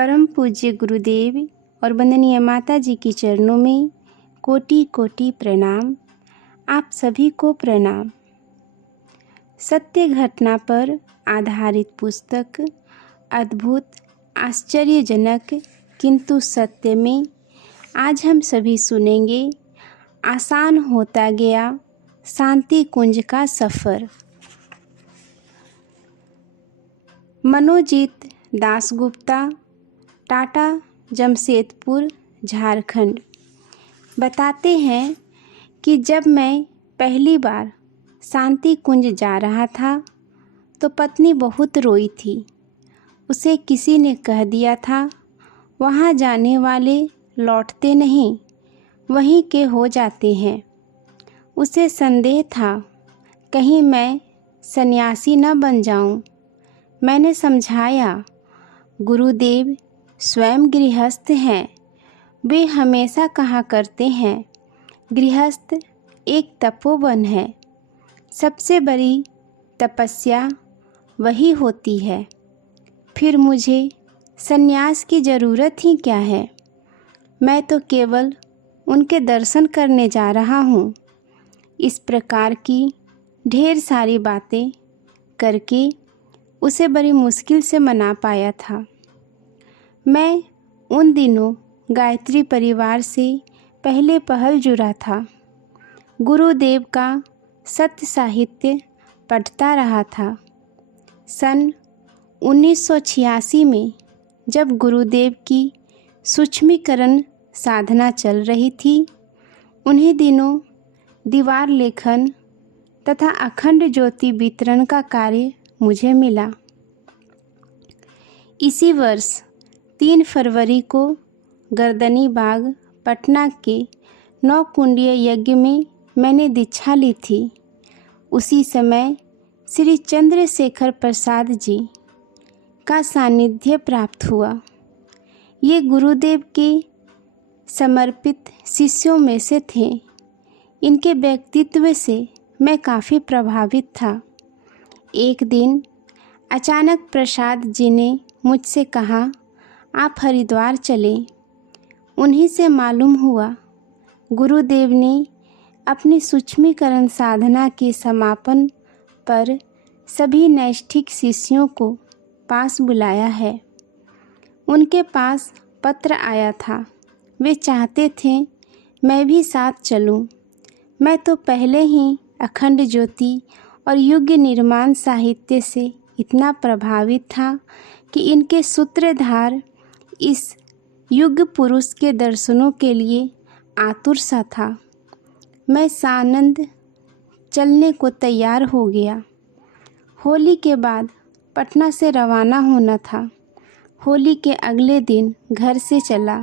परम पूज्य गुरुदेव और वंदनीय माता जी की चरणों में कोटि कोटि प्रणाम। आप सभी को प्रणाम। सत्य घटना पर आधारित पुस्तक अद्भुत, आश्चर्यजनक किंतु सत्य में आज हम सभी सुनेंगे आसान होता गया शांति कुंज का सफ़र। मनोजीत दासगुप्ता, टाटा, जमशेदपुर, झारखंड बताते हैं कि जब मैं पहली बार शांति कुंज जा रहा था तो पत्नी बहुत रोई थी। उसे किसी ने कह दिया था वहाँ जाने वाले लौटते नहीं, वहीं के हो जाते हैं। उसे संदेह था कहीं मैं सन्यासी न बन जाऊं। मैंने समझाया, गुरुदेव स्वयं गृहस्थ हैं। वे हमेशा कहा करते हैं गृहस्थ एक तपोवन है। सबसे बड़ी तपस्या वही होती है। फिर मुझे सन्यास की ज़रूरत ही क्या है। मैं तो केवल उनके दर्शन करने जा रहा हूँ। इस प्रकार की ढेर सारी बातें करके उसे बड़ी मुश्किल से मना पाया था। मैं उन दिनों गायत्री परिवार से पहले पहल जुड़ा था। गुरुदेव का सत्य साहित्य पढ़ता रहा था। सन 1986 में जब गुरुदेव की सूक्ष्मीकरण साधना चल रही थी, उन्हीं दिनों दीवार लेखन तथा अखंड ज्योति वितरण का कार्य मुझे मिला। इसी वर्ष 3 फरवरी को गर्दनी बाग पटना के 9 कुंडीय यज्ञ में मैंने दीक्षा ली थी। उसी समय श्री चंद्रशेखर प्रसाद जी का सानिध्य प्राप्त हुआ। ये गुरुदेव के समर्पित शिष्यों में से थे। इनके व्यक्तित्व से मैं काफ़ी प्रभावित था। एक दिन अचानक प्रसाद जी ने मुझसे कहा, आप हरिद्वार चलें। उन्हीं से मालूम हुआ गुरुदेव ने अपनी सूक्ष्मीकरण साधना के समापन पर सभी नैष्ठिक शिष्यों को पास बुलाया है। उनके पास पत्र आया था। वे चाहते थे मैं भी साथ चलूं। मैं तो पहले ही अखंड ज्योति और युग निर्माण साहित्य से इतना प्रभावित था कि इनके सूत्रधार इस युग पुरुष के दर्शनों के लिए आतुर सा था। मैं सानंद चलने को तैयार हो गया। होली के बाद पटना से रवाना होना था। होली के अगले दिन घर से चला।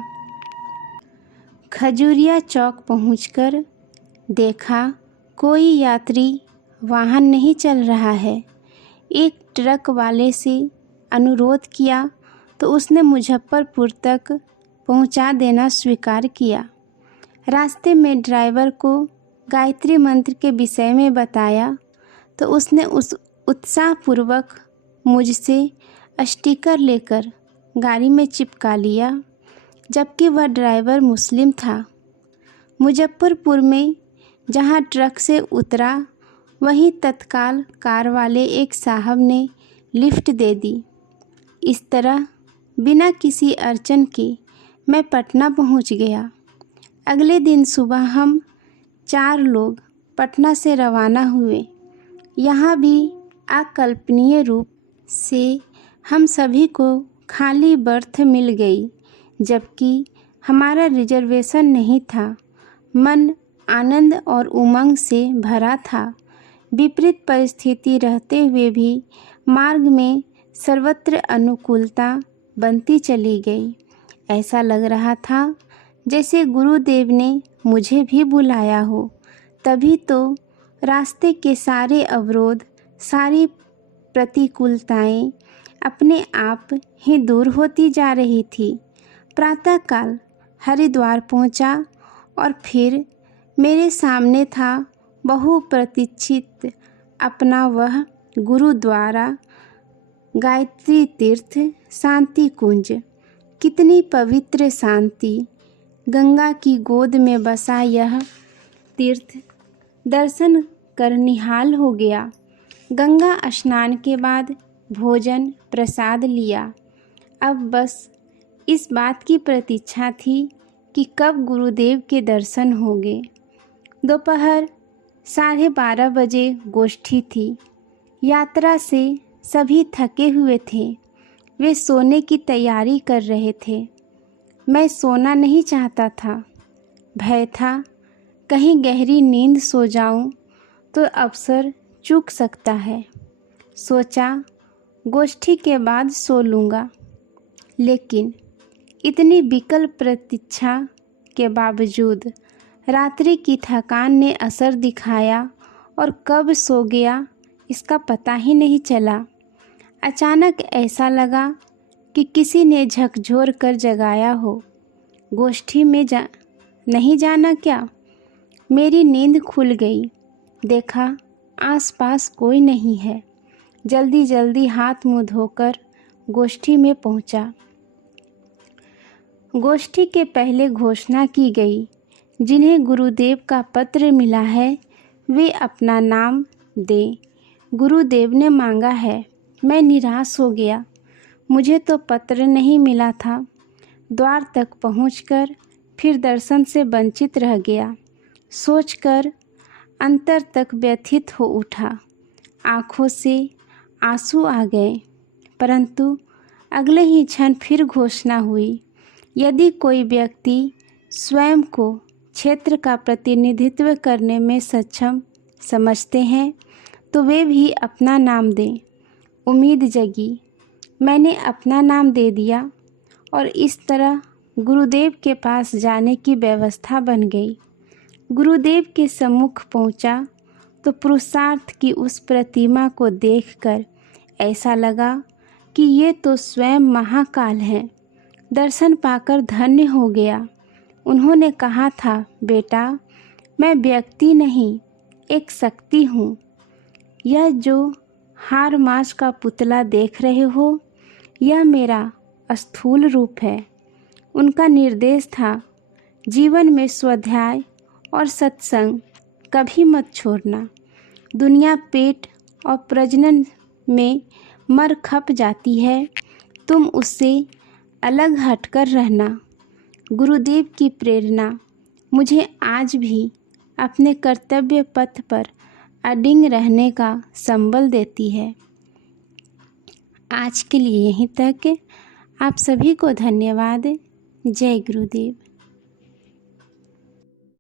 खजूरिया चौक पहुंचकर देखा कोई यात्री वाहन नहीं चल रहा है। एक ट्रक वाले से अनुरोध किया तो उसने मुजफ्फरपुर तक पहुंचा देना स्वीकार किया। रास्ते में ड्राइवर को गायत्री मंत्र के विषय में बताया तो उसने उस उत्साहपूर्वक मुझसे स्टिकर लेकर गाड़ी में चिपका लिया, जबकि वह ड्राइवर मुस्लिम था। मुजफ्फरपुर में जहां ट्रक से उतरा वहीं तत्काल कार वाले एक साहब ने लिफ्ट दे दी। इस तरह बिना किसी अड़चन के मैं पटना पहुंच गया। अगले दिन सुबह हम 4 लोग पटना से रवाना हुए। यहाँ भी अकल्पनीय रूप से हम सभी को खाली बर्थ मिल गई, जबकि हमारा रिजर्वेशन नहीं था। मन आनंद और उमंग से भरा था। विपरीत परिस्थिति रहते हुए भी मार्ग में सर्वत्र अनुकूलता बनती चली गई। ऐसा लग रहा था जैसे गुरुदेव ने मुझे भी बुलाया हो। तभी तो रास्ते के सारे अवरोध, सारी प्रतिकूलताएं अपने आप ही दूर होती जा रही थी। प्रातःकाल हरिद्वार पहुंचा और फिर मेरे सामने था बहुप्रतीक्षित अपना वह गुरुद्वारा गायत्री तीर्थ शांति कुंज। कितनी पवित्र शांति। गंगा की गोद में बसा यह तीर्थ दर्शन कर निहाल हो गया। गंगा स्नान के बाद भोजन प्रसाद लिया। अब बस इस बात की प्रतीक्षा थी कि कब गुरुदेव के दर्शन होंगे। दोपहर 12:30 बजे गोष्ठी थी। यात्रा से सभी थके हुए थे। वे सोने की तैयारी कर रहे थे। मैं सोना नहीं चाहता था। भय था कहीं गहरी नींद सो जाऊं तो अवसर चूक सकता है। सोचा गोष्ठी के बाद सो लूँगा, लेकिन इतनी विकल प्रतीक्षा के बावजूद रात्रि की थकान ने असर दिखाया और कब सो गया इसका पता ही नहीं चला। अचानक ऐसा लगा कि किसी ने झकझोर कर जगाया हो। गोष्ठी में नहीं जाना क्या? मेरी नींद खुल गई। देखा आसपास कोई नहीं है। जल्दी जल्दी हाथ मुंह धोकर गोष्ठी में पहुंचा। गोष्ठी के पहले घोषणा की गई, जिन्हें गुरुदेव का पत्र मिला है वे अपना नाम दें। गुरुदेव ने मांगा है। मैं निराश हो गया। मुझे तो पत्र नहीं मिला था। द्वार तक पहुंचकर फिर दर्शन से वंचित रह गया। सोचकर अंतर तक व्यथित हो उठा। आँखों से आंसू आ गए। परंतु अगले ही क्षण फिर घोषणा हुई, यदि कोई व्यक्ति स्वयं को क्षेत्र का प्रतिनिधित्व करने में सक्षम समझते हैं तो वे भी अपना नाम दें। उम्मीद जगी। मैंने अपना नाम दे दिया और इस तरह गुरुदेव के पास जाने की व्यवस्था बन गई। गुरुदेव के सम्मुख पहुंचा तो पुरुषार्थ की उस प्रतिमा को देखकर ऐसा लगा कि ये तो स्वयं महाकाल हैं। दर्शन पाकर धन्य हो गया। उन्होंने कहा था, बेटा मैं व्यक्ति नहीं एक शक्ति हूँ। यह जो हार मास का पुतला देख रहे हो यह मेरा स्थूल रूप है। उनका निर्देश था, जीवन में स्वाध्याय और सत्संग कभी मत छोड़ना। दुनिया पेट और प्रजनन में मर खप जाती है, तुम उससे अलग हटकर रहना। गुरुदेव की प्रेरणा मुझे आज भी अपने कर्तव्य पथ पर अडिग रहने का संबल देती है। आज के लिए यहीं तक। आप सभी को धन्यवाद। जय गुरुदेव।